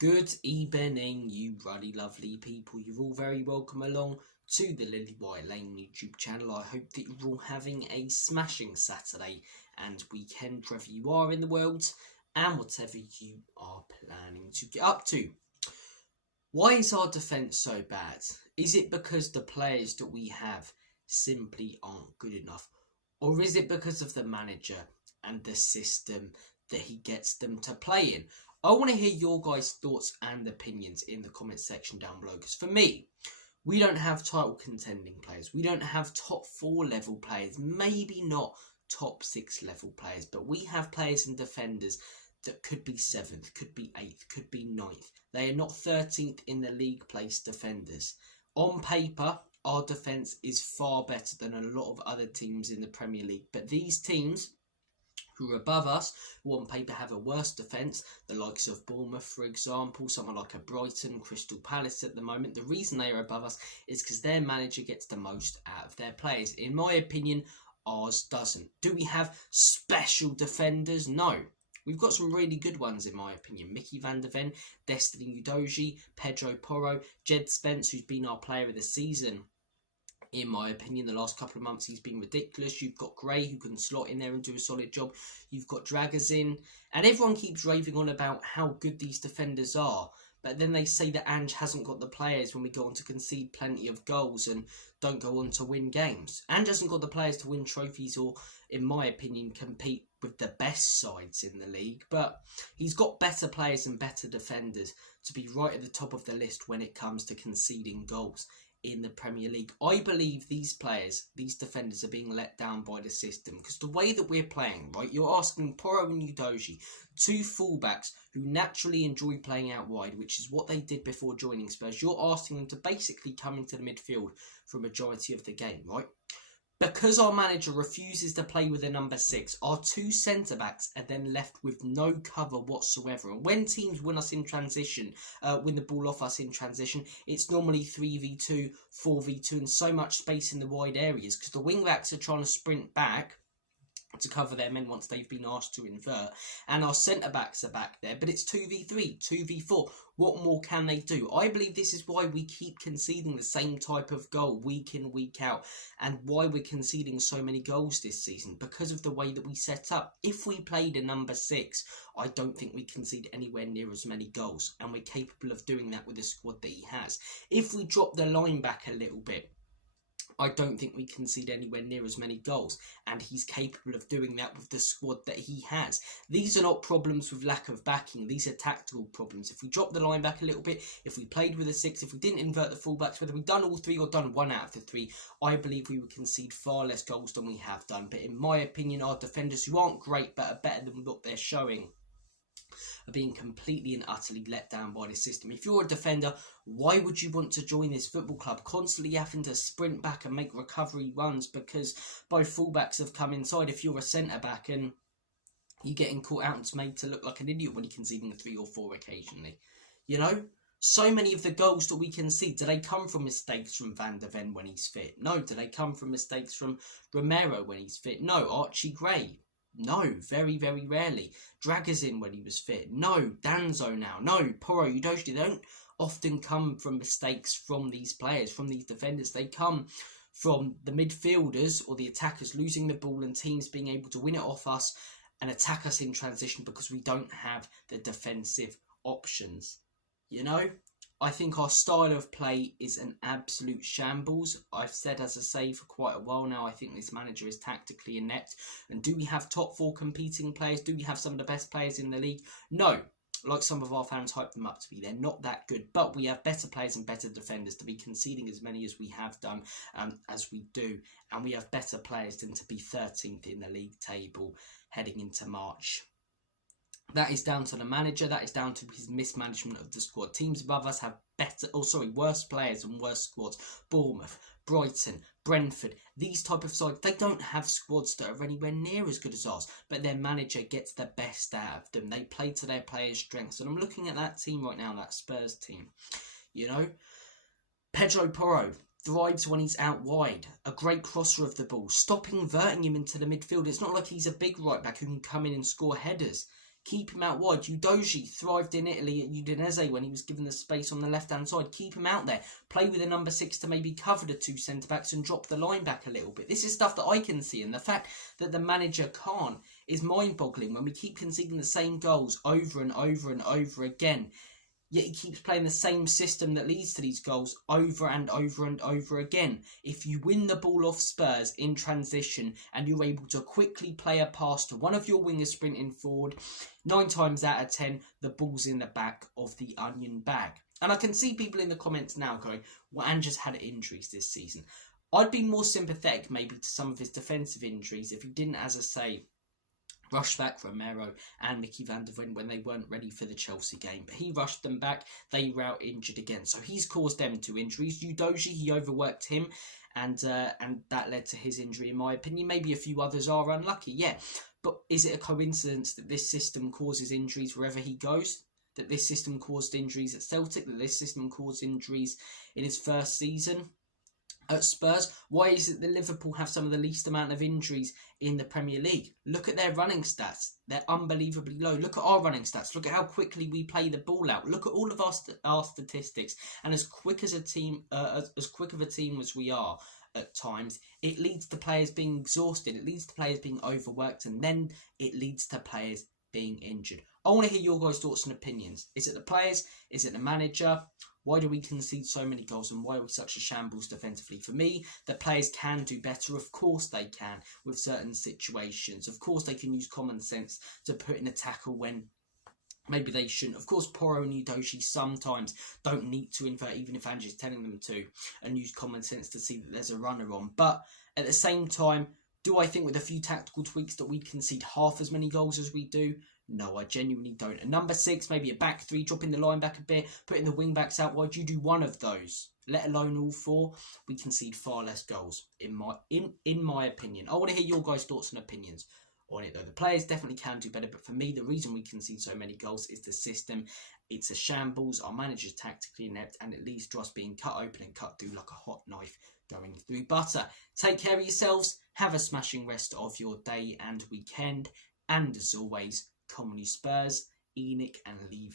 Good evening, you ruddy lovely people. You're all very welcome along to the Lilywhite Lane YouTube channel. I hope that you're all having a smashing Saturday and weekend wherever you are in the world and whatever you are planning to get up to. Why is our defence so bad? Is it because the players that we have simply aren't good enough? Or is it because of the manager and the system that he gets them to play in? I want to hear your guys' thoughts and opinions in the comment section down below. Because for me, we don't have title contending players. We don't have top 4 level players. Maybe not top 6 level players. But we have players and defenders that could be 7th, could be 8th, could be 9th. They are not 13th in the league place defenders. On paper, our defence is far better than a lot of other teams in the Premier League. But these teams who are above us, who on paper have a worse defence, the likes of Bournemouth, for example, someone like a Brighton, Crystal Palace at the moment, the reason they are above us is because their manager gets the most out of their players. In my opinion, ours doesn't. Do we have special defenders? No. We've got some really good ones, in my opinion. Mickey van der Ven, Destiny Udogie, Pedro Porro, Jed Spence, who's been our player of the season. In my opinion, the last couple of months he's been ridiculous. You've got Gray, who can slot in there and do a solid job. You've got Dragazin. And everyone keeps raving on about how good these defenders are. But then they say that Ange hasn't got the players when we go on to concede plenty of goals and don't go on to win games. Ange hasn't got the players to win trophies or, in my opinion, compete with the best sides in the league. But he's got better players and better defenders to be right at the top of the list when it comes to conceding goals in the Premier League. I believe these players, these defenders, are being let down by the system because the way that we're playing, right, you're asking Porro and Udogie, 2 fullbacks who naturally enjoy playing out wide, which is what they did before joining Spurs. You're asking them to basically come into the midfield for a majority of the game, right? Because our manager refuses to play with a number 6, our 2 centre-backs are then left with no cover whatsoever. And when teams win us in transition, win the ball off us in transition, it's normally 3v2, 4v2 and so much space in the wide areas because the wing-backs are trying to sprint back to cover their men once they've been asked to invert. And our centre-backs are back there, but it's 2v3, 2v4. What more can they do? I believe this is why we keep conceding the same type of goal week in, week out, and why we're conceding so many goals this season, because of the way that we set up. If we played a number 6, I don't think we concede anywhere near as many goals, and we're capable of doing that with the squad that he has. If we drop the line back a little bit, I don't think we concede anywhere near as many goals, and he's capable of doing that with the squad that he has. These are not problems with lack of backing, these are tactical problems. If we drop the line back a little bit, if we played with a 6, if we didn't invert the fullbacks, whether we've done all 3 or done 1 out of the 3, I believe we would concede far less goals than we have done. But in my opinion, our defenders, who aren't great but are better than what they're showing, are being completely and utterly let down by the system. If you're a defender, why would you want to join this football club? Constantly having to sprint back and make recovery runs because both fullbacks have come inside. If you're a centre-back and you're getting caught out and it's made to look like an idiot when you're conceding a 3 or 4 occasionally. You know? So many of the goals that we concede, do they come from mistakes from Van der Ven when he's fit? No. Do they come from mistakes from Romero when he's fit? No. Archie Gray? No, very, very rarely. Dragazin when he was fit. No. Danzo now. No. Porro, Udogie. They don't often come from mistakes from these players, from these defenders. They come from the midfielders or the attackers losing the ball and teams being able to win it off us and attack us in transition because we don't have the defensive options. You know? I think our style of play is an absolute shambles. I've said, as I say, for quite a while now, I think this manager is tactically inept. And do we have top 4 competing players? Do we have some of the best players in the league? No. Like some of our fans hype them up to be. They're not that good. But we have better players and better defenders to be conceding as many as we have done, as we do. And we have better players than to be 13th in the league table heading into March. That is down to the manager. That is down to his mismanagement of the squad. Teams above us have worse players and worse squads. Bournemouth, Brighton, Brentford, these type of sides, they don't have squads that are anywhere near as good as ours. But their manager gets the best out of them. They play to their players' strengths. And I'm looking at that team right now, that Spurs team. You know, Pedro Porro thrives when he's out wide. A great crosser of the ball. Stop inverting him into the midfield. It's not like he's a big right back who can come in and score headers. Keep him out wide. Udogie thrived in Italy at Udinese when he was given the space on the left-hand side. Keep him out there. Play with a number 6 to maybe cover the 2 centre-backs and drop the line back a little bit. This is stuff that I can see, and the fact that the manager can't is mind-boggling when we keep conceding the same goals over and over and over again. Yet he keeps playing the same system that leads to these goals over and over and over again. If you win the ball off Spurs in transition and you're able to quickly play a pass to one of your wingers sprinting forward, 9 times out of 10, the ball's in the back of the onion bag. And I can see people in the comments now going, well, Ange has had injuries this season. I'd be more sympathetic maybe to some of his defensive injuries if he didn't, as I say, rush back Romero and Mickey van der Ven when they weren't ready for the Chelsea game. But he rushed them back. They were out injured again. So he's caused them 2 injuries. Udogie, he overworked him. And that led to his injury, in my opinion. Maybe a few others are unlucky, yeah. But is it a coincidence that this system causes injuries wherever he goes? That this system caused injuries at Celtic? That this system caused injuries in his first season at Spurs? Why is it that Liverpool have some of the least amount of injuries in the Premier League? Look at their running stats. They're unbelievably low. Look at our running stats. Look at how quickly we play the ball out. Look at all of our statistics. And as quick as a team, as quick of a team as we are at times, it leads to players being exhausted. It leads to players being overworked, and then it leads to players being injured. I want to hear your guys' thoughts and opinions. Is it the players? Is it the manager? Why do we concede so many goals, and why are we such a shambles defensively? For me, the players can do better. Of course they can with certain situations. Of course they can use common sense to put in a tackle when maybe they shouldn't. Of course, Porro and Udogie sometimes don't need to invert, even if Ange is telling them to, and use common sense to see that there's a runner on. But at the same time, do I think with a few tactical tweaks that we'd concede half as many goals as we do? No, I genuinely don't. A number 6, maybe a back 3, dropping the line back a bit, putting the wing backs out wide. You do one of those, let alone all 4, we concede far less goals, in my opinion. I want to hear your guys' thoughts and opinions on it, though. The players definitely can do better, but for me, the reason we concede so many goals is the system. It's a shambles. Our manager's tactically inept, and it leads to us being cut open and cut through like a hot knife going through butter. Take care of yourselves. Have a smashing rest of your day and weekend. And as always, Comedy Spurs, Enoch and Levy.